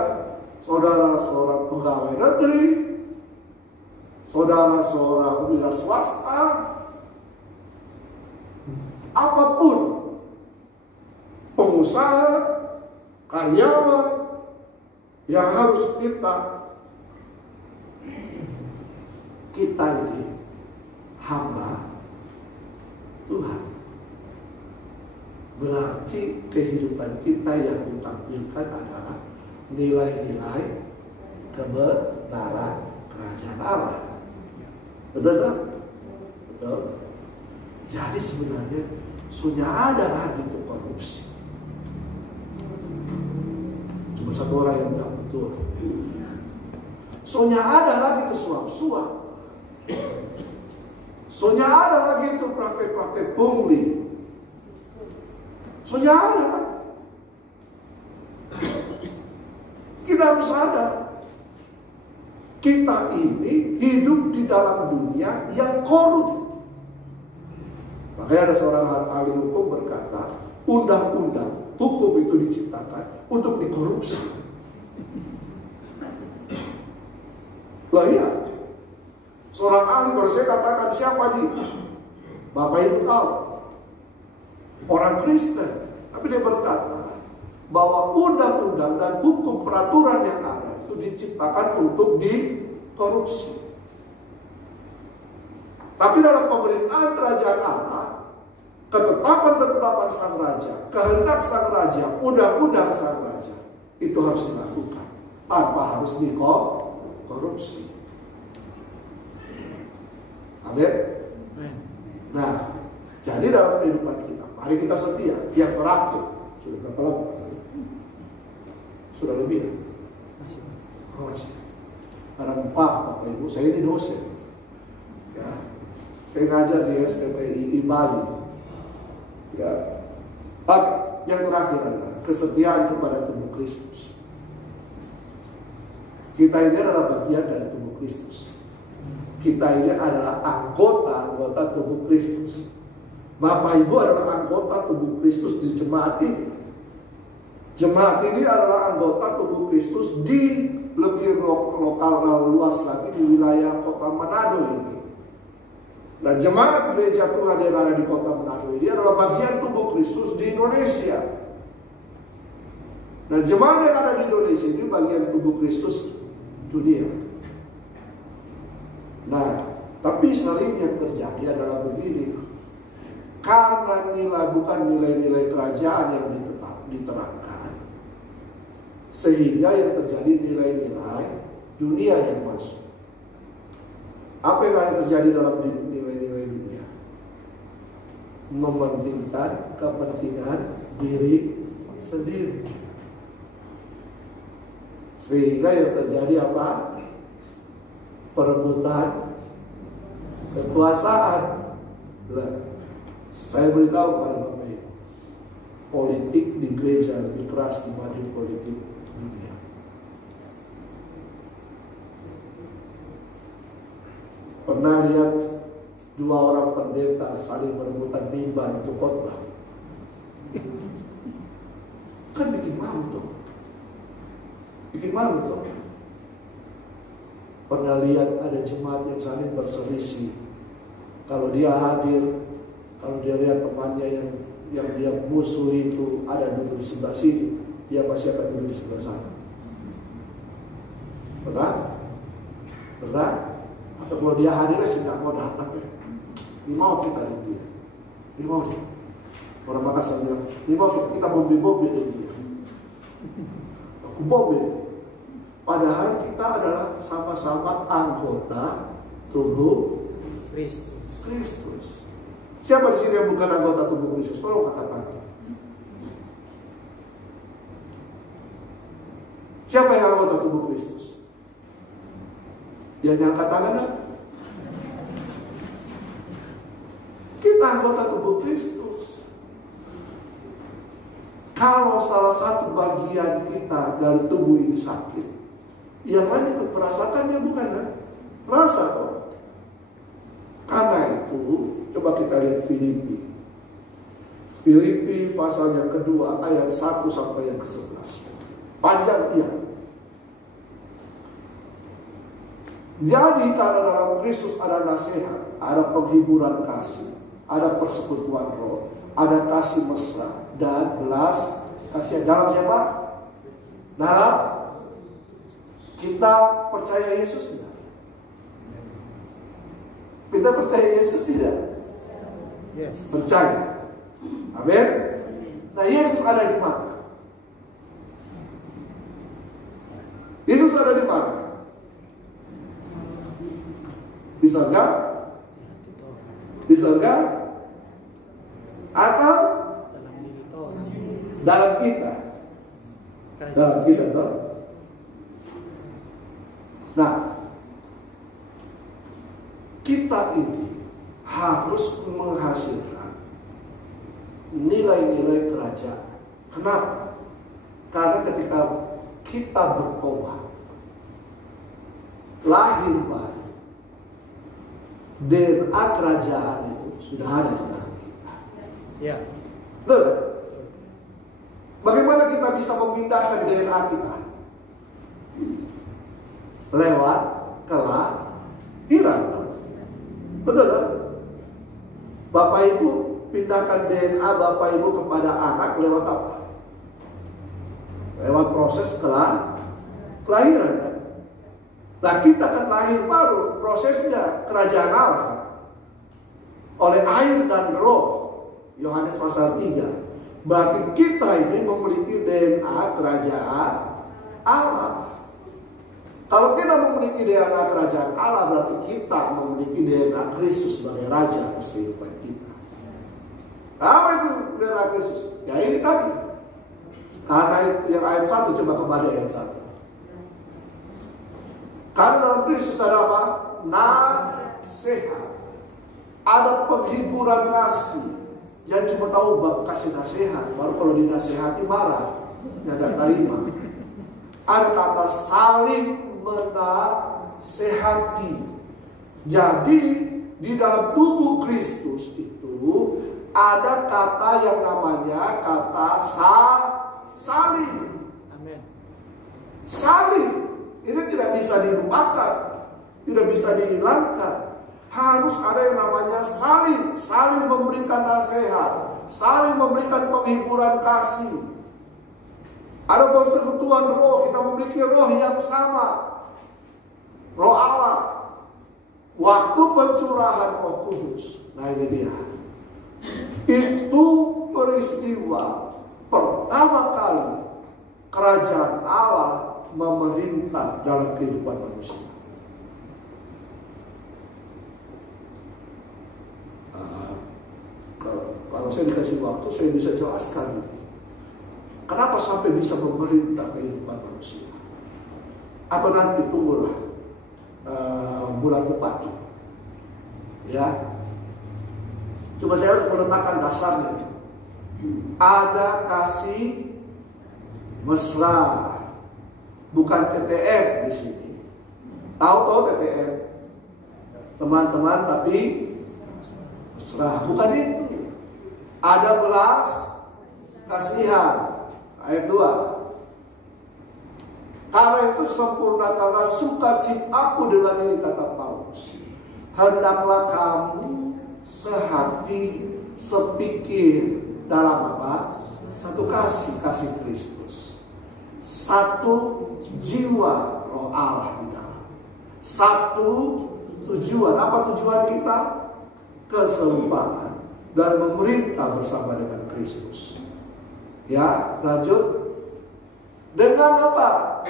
saudara seorang pegawai negeri, saudara seorang wira swasta, apapun, pengusaha, karyawan, yang harus kita ini hamba Tuhan. Berarti kehidupan kita yang ditampilkan adalah nilai-nilai kebenaran kerajaan Allah. Betul tak? Betul. Jadi sebenarnya sudah ada lagi itu korupsi. Cuma satu orang yang bilang betul. Soalnya ada lagi itu suap-suap. Soalnya ada lagi itu praktek-praktek pungli. Soalnya ada lagi. Kita harus sadar. Kita ini hidup di dalam dunia yang korup. Makanya ada seorang ahli hukum berkata, undang-undang hukum itu diciptakan untuk dikorupsi. Lah iya, seorang ahli, kalau saya katakan siapa nih? Bapak Ibu tahu, orang Kristen, tapi dia berkata bahwa undang-undang dan hukum peraturan yang ada itu diciptakan untuk dikorupsi. Tapi dalam pemerintahan kerajaan Allah, ketetapan-ketetapan sang raja, kehendak sang raja, undang-undang sang raja, itu harus dilakukan tanpa harus dikorupsi. Amin. Nah, jadi dalam kehidupan kita, mari kita setia. Yang terakhir, sudah berapa lama? Sudah lebih ya? Masih. Ada 4 Bapak Ibu, saya ini dosen. Ya, saya ngajar di STPI Bali. Ya, yang terakhir adalah kesetiaan kepada tubuh Kristus. Kita ini adalah bagian dari tubuh Kristus. Kita ini adalah anggota tubuh Kristus. Bapak Ibu adalah anggota tubuh Kristus di jemaat ini. Jemaat ini adalah anggota tubuh Kristus di lebih lokal luas lagi di wilayah kota Manado ini. Nah, jemaat gereja Tuhan yang ada di kota Manado ini adalah bagian tubuh Kristus di Indonesia. Nah, jemaat yang ada di Indonesia ini bagian tubuh Kristus dunia. Nah, tapi sering yang terjadi adalah begini. Karena bukan nilai-nilai kerajaan yang diterapkan, sehingga yang terjadi nilai-nilai dunia yang masuk. Apa yang akan terjadi dalam nilai-nilai dunia? Mementingkan kepentingan diri sendiri. Sehingga yang terjadi apa? Perebutan kekuasaan. Saya beritahu kepada Bapak Ibu, politik di gereja lebih keras dibanding politik dunia. Pernah lihat dua orang pendeta saling berebutan mimbar untuk khotbah. Kan bikin malu tuh. Bikin malu tuh. Pernah lihat ada jemaat yang saling berselisih. Kalau dia hadir, kalau dia lihat temannya yang dia musuhi itu ada duduk di sebelah sini, dia pasti akan duduk di sebelah sana. Pernah? Pernah? Atau kalau dia hadirnya sih nggak mau datang ya. Ini mau kita di dia. Ini mau dia. Orang Makassar bilang, ini mau kita mobil di dia. Aku mobil. Padahal kita adalah sama-sama anggota tubuh Kristus. Siapa di sini yang bukan anggota tubuh Kristus? Tolong angkat tangan. Siapa yang anggota tubuh Kristus? Yang angkat tangan kan? Kita anggota tubuh Kristus. Kalau salah satu bagian kita dari tubuh ini sakit, yang lain itu merasakannya bukan kan? Rasa kok. Karena itu, coba kita lihat Filipi. Filipi pasal yang kedua ayat 1 sampai yang ke-11. Panjang dia. Jadi karena dalam Kristus ada nasihat, ada penghiburan kasih, ada persekutuan roh, ada kasih mesra dan belas kasih. Dalam siapa? Dalam kita percaya Yesus tidak? Kita percaya Yesus tidak? Yes. Percaya. Amin. Nah, Yesus ada di mana? Yesus ada di mana? Di surga? Di surga? Atau dalam kita? Dalam kita toh? Nah, kita ini harus menghasilkan nilai-nilai kerajaan. Kenapa? Karena ketika kita bertobat, lahir baru, DNA kerajaan itu sudah ada di dalam kita. Ya. Betul? Bagaimana kita bisa memindahkan DNA kita? Lewat kelahiran. Betul kan? Bapak Ibu pindahkan DNA Bapak Ibu kepada anak lewat apa? Lewat proses kelahiran kan? Nah, kita kan lahir baru, prosesnya kerajaan Allah oleh air dan roh. Yohanes pasal 3. Berarti kita ini memiliki DNA kerajaan Allah. Kalau kita memiliki DNA kerajaan Allah, berarti kita memiliki DNA Kristus sebagai Raja atas kehidupan kita. Apa itu DNA Kristus? Ya ini tadi. Karena itu yang ayat 1, coba kembali ayat 1. Karena dalam Kristus ada apa? Nasihat. Ada penghiburan kasih. Yang cuma tahu kasih nasihat, baru kalau dinasihati marah, nggak ada terima. Ada kata saling menasehati. Jadi di dalam tubuh Kristus itu ada kata yang namanya kata saling. Amin. Saling ini tidak bisa dilupakan, tidak bisa dihilangkan. Harus ada yang namanya saling memberikan nasihat, saling memberikan penghiburan kasih. Ada persekutuan roh, kita memiliki roh yang sama, roh Allah. Waktu pencurahan Roh Kudus, nah ini dia. Itu peristiwa pertama kali kerajaan Allah memerintah dalam kehidupan manusia. Kalau saya dikasih waktu, saya bisa jelaskan kenapa sampai bisa memerintah kehidupan manusia. Atau nanti tunggulah bulan depan, ya. Coba saya harus meletakkan dasarnya. Ada kasih mesra, bukan TTM di sini. Tahu TTM, teman-teman tapi Serah, bukan itu. Ada belas kasihan. Ayat 2. Karena itu sempurnakanlah sukacitaku dengan ini, kata Paulus. Hendaklah kamu sehati, sepikir dalam apa? Satu kasih Kristus. Satu jiwa roh Allah di dalam. Satu tujuan. Apa tujuan kita? Keserumpaan dan memerintah bersama dengan Kristus. Ya, lanjut. Dengan apa?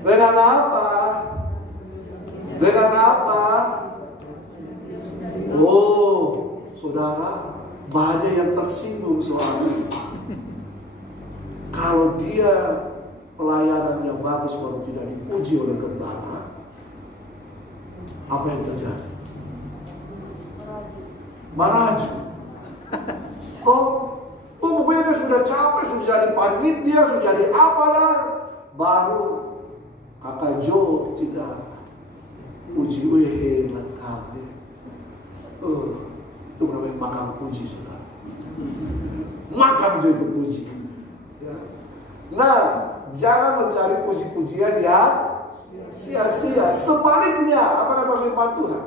Dengan apa? Dengan apa? Oh, saudara, banyak yang tersinggung soal ini. Kalau dia pelayanannya bagus, kalau tidak dipuji oleh gembala, apa yang terjadi? Maraju. Pokoknya sudah capek, sudah jadi panitia, sudah jadi apa lah. Baru kakak Jo tidak puji, hebat kamu. Itu namanya makam puji, saudara. Makam Jo itu puji. Ya. Nah, jangan mencari puji-pujian yang sia-sia. Sebaliknya, apa kata firman Tuhan?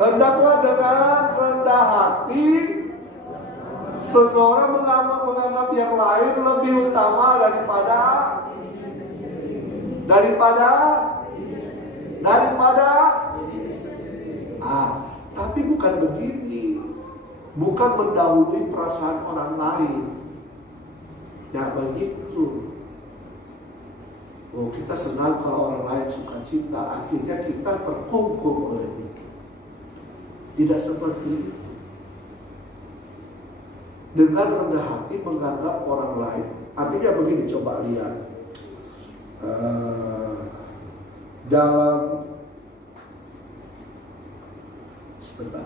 Hendaklah dengan rendah hati seseorang menganggap yang lain lebih utama daripada tapi bukan begini. Bukan mendahului perasaan orang lain. Ya begitu. Oh, kita senang kalau orang lain suka cita, akhirnya kita terkungkung oleh itu. Tidak seperti itu. Dengan rendah hati menganggap orang lain. Artinya begini, coba lihat. Dalam sebentar.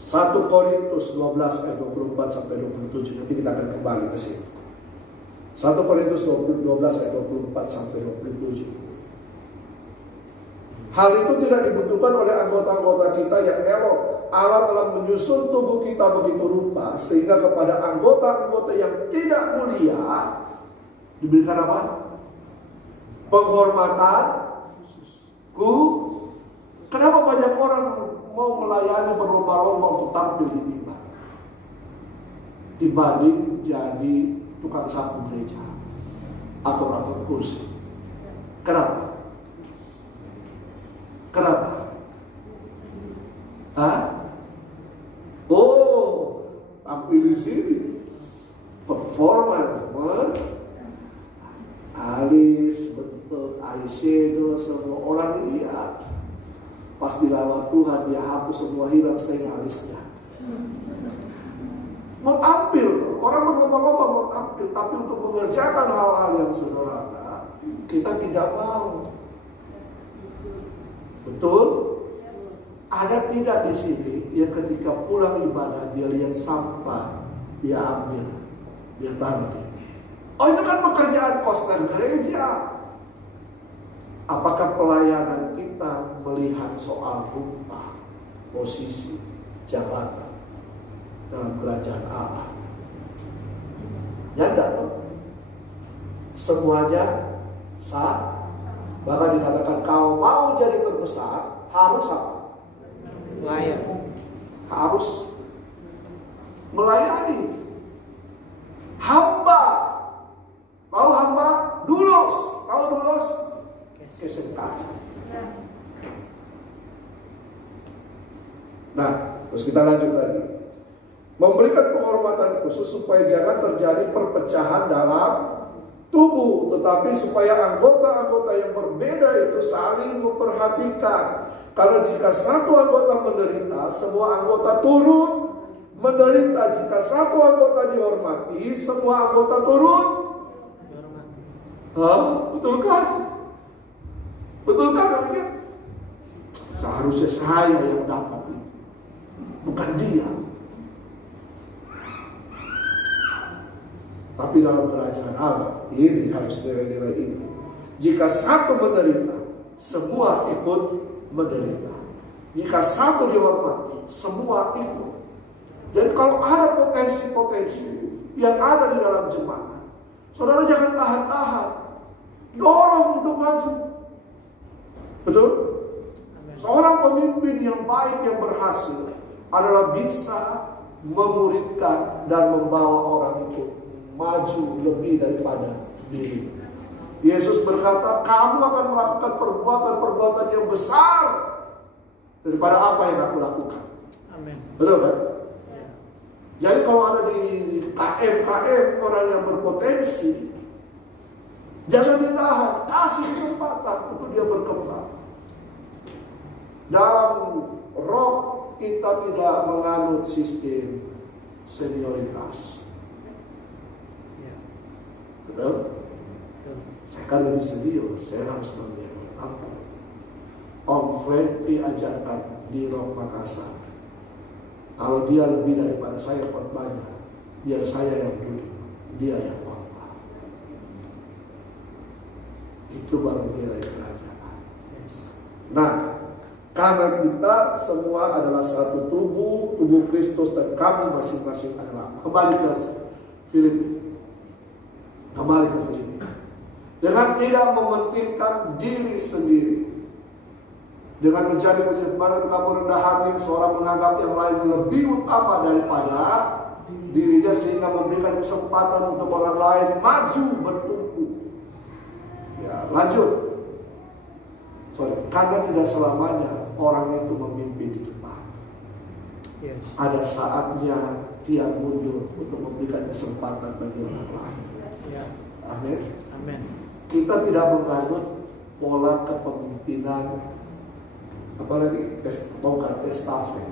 1 Korintus 12 ayat 24 sampai 27. Nanti kita akan kembali ke sini. 1 Korintus 12 ayat 24 sampai 27. Hal itu tidak dibutuhkan oleh anggota-anggota kita yang elok. Allah telah menyusun tubuh kita begitu rupa sehingga kepada anggota-anggota yang tidak mulia diberikan apa? Penghormatan. Kenapa banyak orang mau melayani berlomba-lomba untuk tampil di mimbar dibanding jadi tukang sapu gereja atau atur kursi? Kenapa? Oh, tampil di sini, performa, alis, bentuk, eyeshadow, semua orang lihat. Pas dilawat Tuhan, dia hapus semua, hilang setengah alisnya. Mau tampil, orang berlomba-lomba mau tampil, tapi untuk mengerjakan hal-hal yang sederhana, kita tidak mau. Betul? Ada tidak di sini yang ketika pulang ibadah dia lihat sampah, dia ambil, dia taruh. Oh, itu kan pekerjaan koster gereja. Apakah pelayanan kita melihat soal rupa, posisi, jabatan dalam kerajaan Allah? Ya enggak tuh. Semuanya sah. Bahkan dikatakan kalau mau jadi terbesar harus apa? Harus melayani. Hamba. Tahu hamba? Dulos. Tahu dulos? Kesengkatan. Nah, terus kita lanjut lagi. Memberikan penghormatan khusus supaya jangan terjadi perpecahan dalam tubuh, tetapi supaya anggota-anggota yang berbeda itu saling memperhatikan. Karena jika satu anggota menderita, semua anggota turun menderita. Jika satu anggota dihormati, semua anggota turun. Betulkah? Betulkah? Seharusnya saya yang dapat itu, bukan dia. Tapi dalam kerajaan Allah ini harus nilai-nilai ini. Jika satu menderita, semua ikut menderita. Jika satu dihormati, semua ikut. Jadi kalau ada potensi-potensi yang ada di dalam jemaat, saudara jangan tahan-tahan, dorong untuk maju. Betul? Seorang pemimpin yang baik, yang berhasil adalah bisa memuridkan dan membawa orang itu maju lebih daripada diri. Yesus berkata, kamu akan melakukan perbuatan-perbuatan yang besar daripada apa yang aku lakukan. Amin. Betul kan? Jadi kalau ada di KM orang yang berpotensi, jangan ditahan, kasih kesempatan untuk dia berkembang. Dalam roh kita tidak menganut sistem senioritas. Betul? Saya kan lebih serius, saya harus membiarkan apa. Om Freddy ajarkan di Rock Makassar, kalau dia lebih daripada saya khotbahnya, biar saya yang duduk, dia yang khotbah. Itu baru nilai kerajaan. Nah, karena kita semua adalah satu tubuh Kristus, dan kami masing-masing adalah. Kembali ke Filipi. Dengan tidak mementingkan diri sendiri, dengan mencari penyebaran kamu rendah hati, seorang menganggap yang lain lebih utama daripada dirinya, sehingga memberikan kesempatan untuk orang lain maju bertumbuh. Ya, lanjut. Karena tidak selamanya orang itu memimpin di depan. Yes. Ada saatnya dia mundur untuk memberikan kesempatan bagi orang lain. Yeah. Amin. Amin. Kita tidak menganut pola kepemimpinan apalagi tongkat estafet,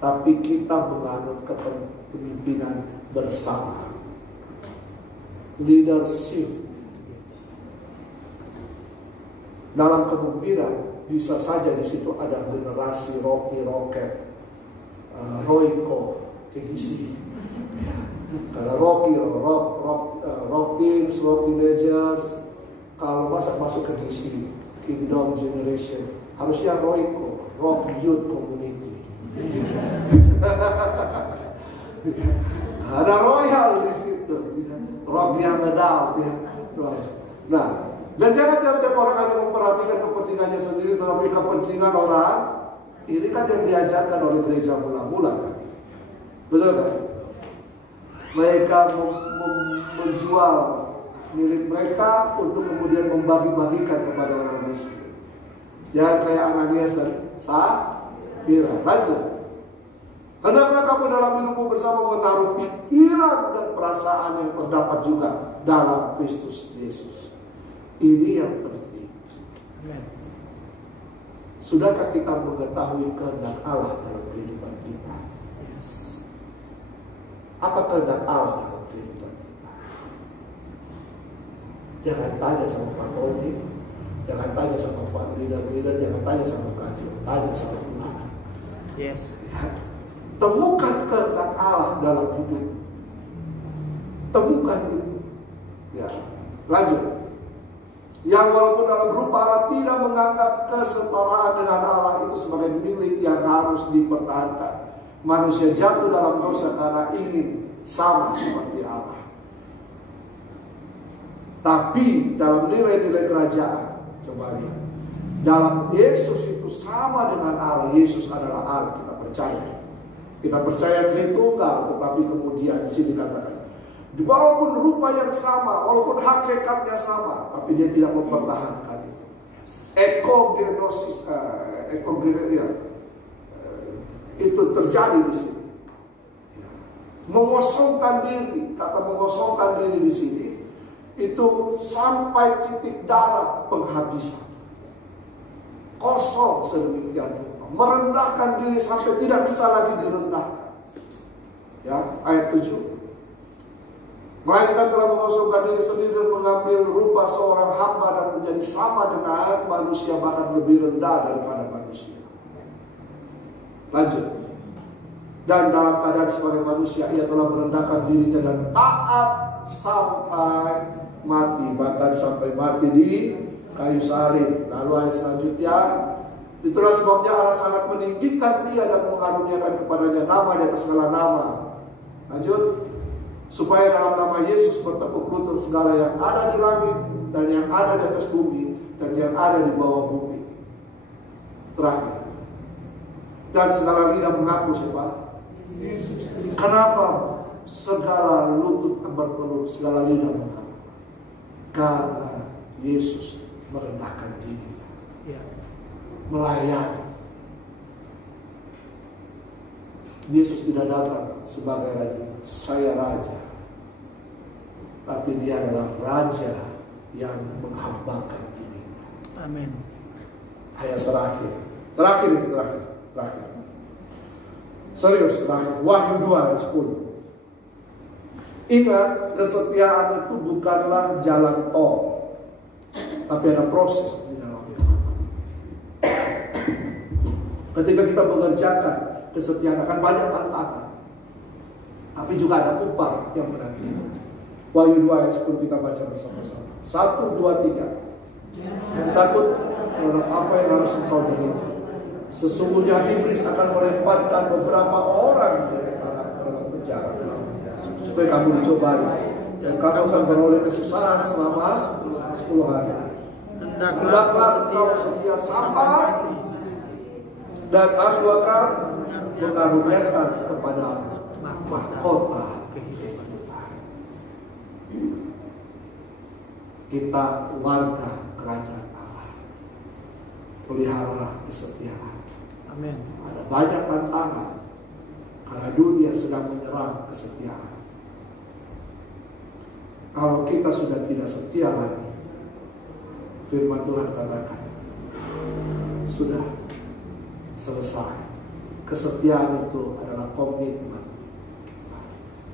tapi kita menganut kepemimpinan bersama, leadership. Dalam kepemimpinan bisa saja di situ ada generasi Rocky Rocket, Royco, Tegisi. Karena Rocky Teenagers, kalau masuk ke DC, Kingdom Generation, harusnya Royco, Rock Youth Community. Ada Royal di situ, Rock yang medal, ya. Nah, dan jangan tiap-tiap orang hanya memperhatikan kepentingannya sendiri, tetapi kepentingan orang. Ini kan yang diajarkan oleh gereja mula-mula, kan? Betul kan? Mereka menjual milik mereka untuk kemudian membagi-bagikan kepada orang miskin. Jangan kayak Ananias dan Safira. Lanjut. Hendaklah kamu dalam hidupmu bersama menaruh pikiran dan perasaan yang terdapat juga dalam Kristus Yesus. Ini yang penting. Amen. Sudahkah kita mengetahui kehendak Allah dalam kehidupan kita? Apa kehendak Allah dalam kehidupan kita? Jangan tanya sama Pak Tony, jangan tanya sama Pak leader, jangan tanya sama Kajil, tanya sama Tuhan. Yes. Ya. Temukan kehendak Allah dalam hidup. Temukan itu. Ya. Lanjut. Yang walaupun dalam rupa Allah tidak menganggap kesetaraan dengan Allah itu sebagai milik yang harus dipertahankan. Manusia jatuh dalam dosa karena ingin sama seperti Allah. Tapi dalam nilai-nilai kerajaan, coba lihat, dalam Yesus itu sama dengan Allah. Yesus adalah Allah, kita percaya. Kita percaya Tritunggal, tetapi kemudian di sini dikatakan, walaupun rupa yang sama, walaupun hakikatnya sama, tapi dia tidak mempertahankan itu. Ekogenosis, itu terjadi di sini. Mengosongkan diri, kata mengosongkan diri di sini itu sampai titik darah penghabisan. Kosong sedemikian rupa, merendahkan diri sampai tidak bisa lagi direndahkan. Ya, ayat 7. Melainkan telah mengosongkan diri sendiri dan mengambil rupa seorang hamba dan menjadi sama dengan manusia, bahkan lebih rendah daripada manusia. Lanjut. Dan dalam keadaan sebagai manusia ia telah merendahkan dirinya dan taat sampai mati, bahkan sampai mati di kayu salib. Lalu ayat selanjutnya, Itulah sebabnya Allah sangat meninggikan dia dan mengaruniakan kepadanya nama di atas segala nama. Lanjut. Supaya dalam nama Yesus bertekuk lutut segala yang ada di langit dan yang ada di atas bumi dan yang ada di bawah bumi. Terakhir. Dan segala lidah mengaku siapa? Kenapa segala lutut bertelur, segala lidah mengaku? Karena Yesus merendahkan diri, melayani. Yesus tidak datang sebagai raja, saya raja, tapi dia adalah raja yang menghambakan diri. Amin. Ayat terakhir. Serius, terakhir. Wahyu 2 ayat 10. Ingat, kesetiaan itu bukanlah jalan tol, tapi ada proses di dalamnya. Ketika kita mengerjakan kesetiaan akan banyak tantangan, tapi juga ada upah yang menanti. Wahyu 2 ayat 10 kita baca bersama-sama. 1, 2, 3. Dan takut terhadap apa yang harus engkau derita. Sesungguhnya iblis akan melemparkan beberapa orang di dalam penjara, supaya kamu dicobai dan kamu akan beroleh kesusahan selama 10 hari. Hendaklah engkau setia sampai, dan aku akan mengaruniakan kepadamu mahkota kehidupan. Kita warga kerajaan Allah. Peliharalah kesetiaan. Amin. Ada banyak tantangan karena dunia sedang menyerang kesetiaan. Kalau kita sudah tidak setia lagi, firman Tuhan katakan sudah selesai. Kesetiaan itu adalah komitmen.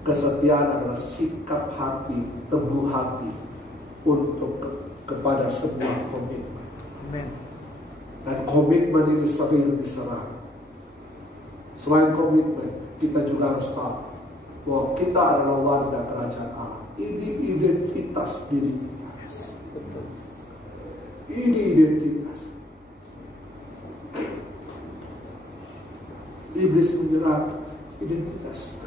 Kesetiaan adalah sikap hati, teguh hati untuk kepada sebuah komitmen. Amin. Dan komitmen ini sering diserang. Selain komitmen, kita juga harus tahu bahwa kita adalah warga kerajaan Allah. Ini identitas diri kita. Ini identitas. Iblis menyerang identitas.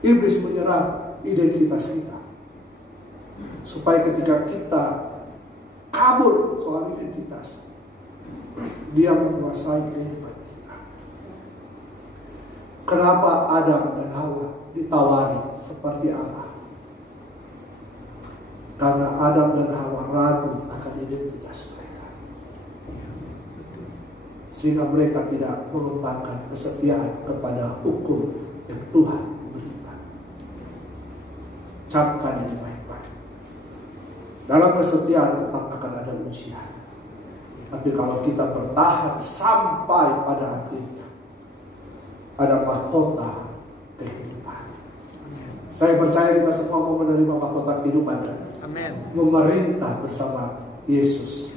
Iblis menyerang identitas kita. Supaya ketika kita kabur soal identitas, dia menguasai kehidupan kita. Kenapa Adam dan Hawa ditawari seperti Allah? Karena Adam dan Hawa ragu akan identitas mereka, sehingga mereka tidak mengembangkan kesetiaan kepada hukum yang Tuhan berikan. Camkan ini baik-baik. Dalam kesetiaan tetap akan ada ujian. Tapi kalau kita bertahan sampai pada akhirnya, ada mahkota kehidupan. Saya percaya kita semua mau menerima mahkota kehidupan. Amin. Memerintah bersama Yesus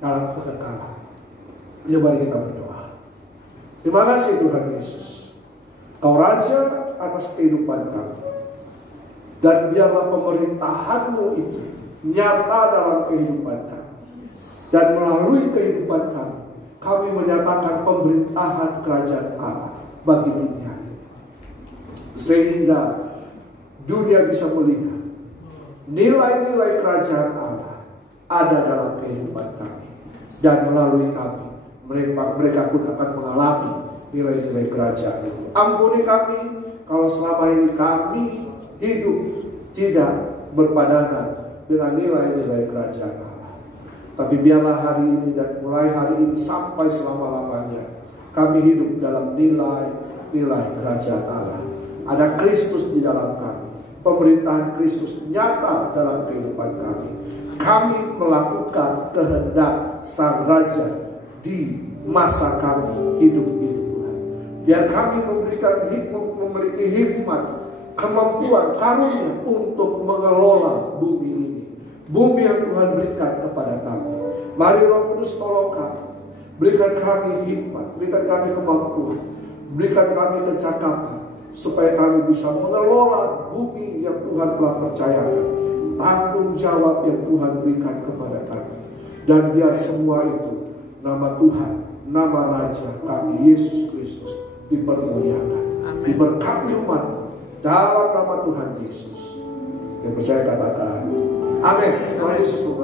dalam kekekalan. Yuk mari kita berdoa. Terima kasih Tuhan Yesus. Kau Raja atas kehidupan kami. Dan biarlah pemerintahan-Mu itu nyata dalam kehidupan kami. Dan melalui kehidupan kami menyatakan pemerintahan kerajaan Allah bagi dunia ini. Sehingga dunia bisa melihat nilai-nilai kerajaan Allah ada dalam kehidupan kami. Dan melalui kami, mereka pun akan mengalami nilai-nilai kerajaan itu. Ampuni kami kalau selama ini kami hidup tidak berpadangan dengan nilai-nilai kerajaan Allah. Tapi biarlah hari ini dan mulai hari ini sampai selama-lamanya kami hidup dalam nilai-nilai kerajaan Allah. Ada Kristus di dalam kami. Pemerintahan Kristus nyata dalam kehidupan kami. Kami melakukan kehendak Sang Raja di masa kami hidup ini Tuhan. Biar kami memiliki hikmat, kemampuan, karunia untuk mengelola bumi ini. Bumi yang Tuhan berikan kepada kami. Mari Roh Kudus tolong kami. Berikan kami hikmat, berikan kami kemampuan, berikan kami kecakapan, supaya kami bisa mengelola bumi yang Tuhan telah percayakan tanggung jawab yang Tuhan berikan kepada kami. Dan biar semua itu nama Tuhan, nama Raja kami Yesus Kristus dipermuliakan. Amin. Diberkati umat dalam nama Tuhan Yesus. Yang percaya katakan amin. Tuhan Yesus memberkati.